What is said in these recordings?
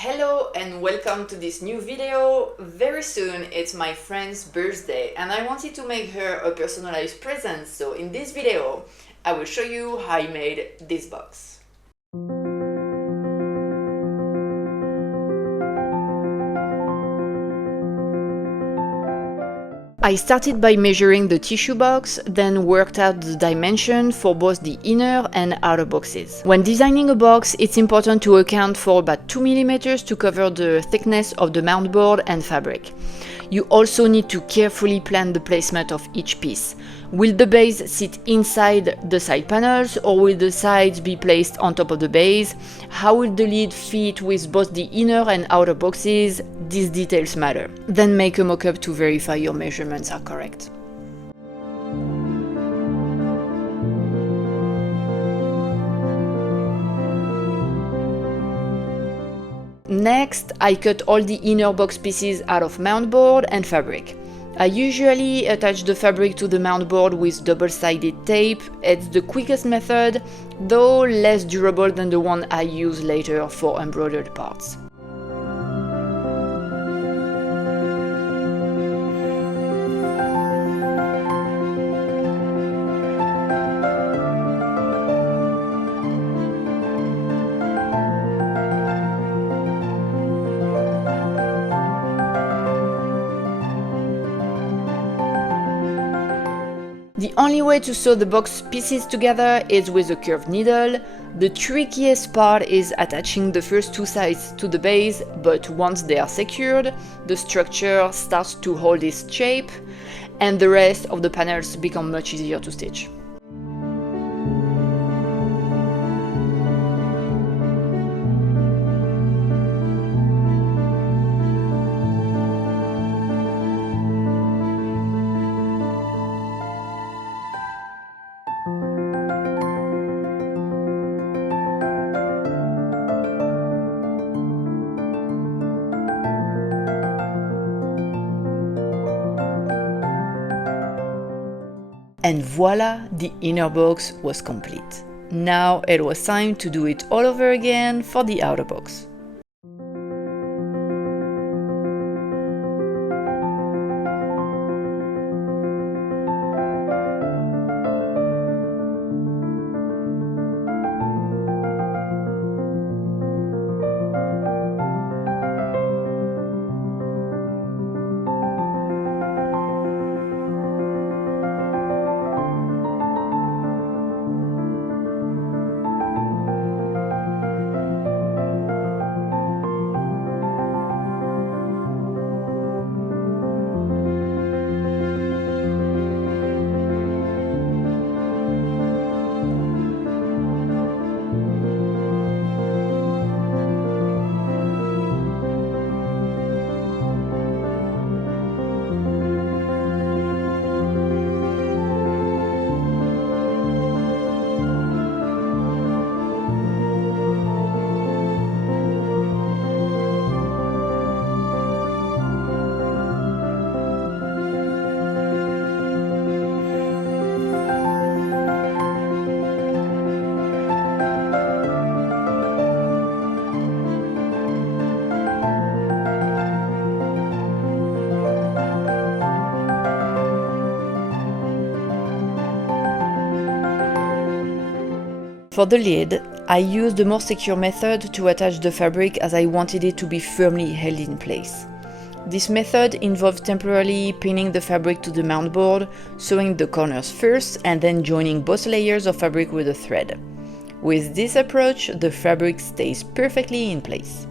Hello and welcome to this new video. Very soon it's my friend's birthday and I wanted to make her a personalized present, so in this video I will show you how I made this box. I started by measuring the tissue box, then worked out the dimension for both the inner and outer boxes. When designing a box, it's important to account for about 2 mm to cover the thickness of the mount board and fabric. You also need to carefully plan the placement of each piece. Will the base sit inside the side panels, or will the sides be placed on top of the base? How will the lid fit with both the inner and outer boxes? These details matter. Then make a mock-up to verify your measurements are correct. Next, I cut all the inner box pieces out of mount board and fabric. I usually attach the fabric to the mount board with double-sided tape. It's the quickest method, though less durable than the one I use later for embroidered parts. The only way to sew the box pieces together is with a curved needle. The trickiest part is attaching the first two sides to the base, but once they are secured, the structure starts to hold its shape, and the rest of the panels become much easier to stitch. And voila, the inner box was complete. Now it was time to do it all over again for the outer box. For the lid, I used a more secure method to attach the fabric as I wanted it to be firmly held in place. This method involves temporarily pinning the fabric to the mount board, sewing the corners first, and then joining both layers of fabric with a thread. With this approach, the fabric stays perfectly in place.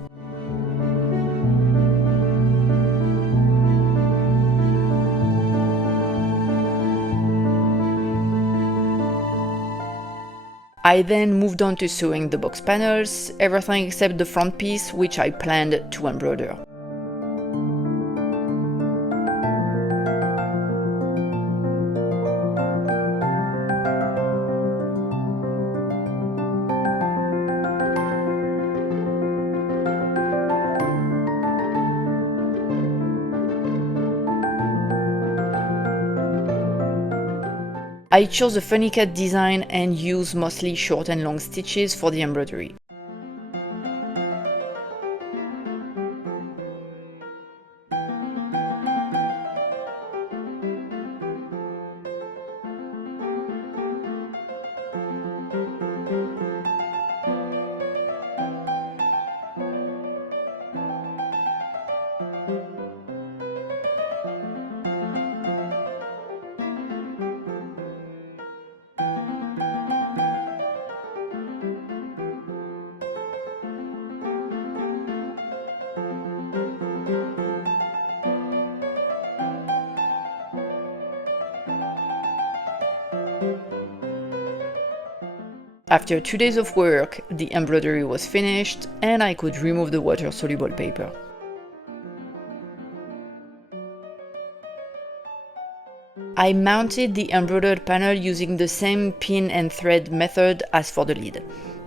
I then moved on to sewing the box panels, everything except the front piece, which I planned to embroider. I chose a funny cut design and use mostly short and long stitches for the embroidery. After 2 days of work, the embroidery was finished and I could remove the water-soluble paper. I mounted the embroidered panel using the same pin and thread method as for the lid.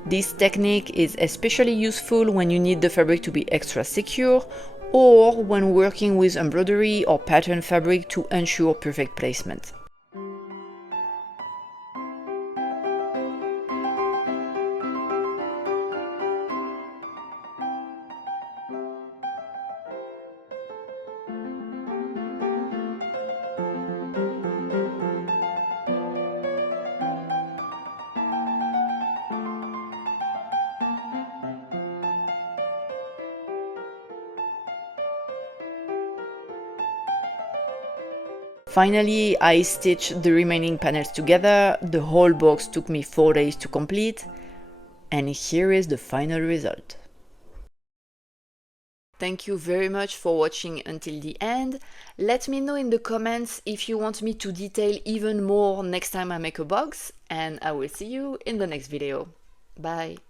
This technique is especially useful when you need the fabric to be extra secure or when working with embroidery or pattern fabric to ensure perfect placement. Finally, I stitched the remaining panels together. The whole box took me 4 days to complete, and here is the final result. Thank you very much for watching until the end. Let me know in the comments if you want me to detail even more next time I make a box, and I will see you in the next video. Bye!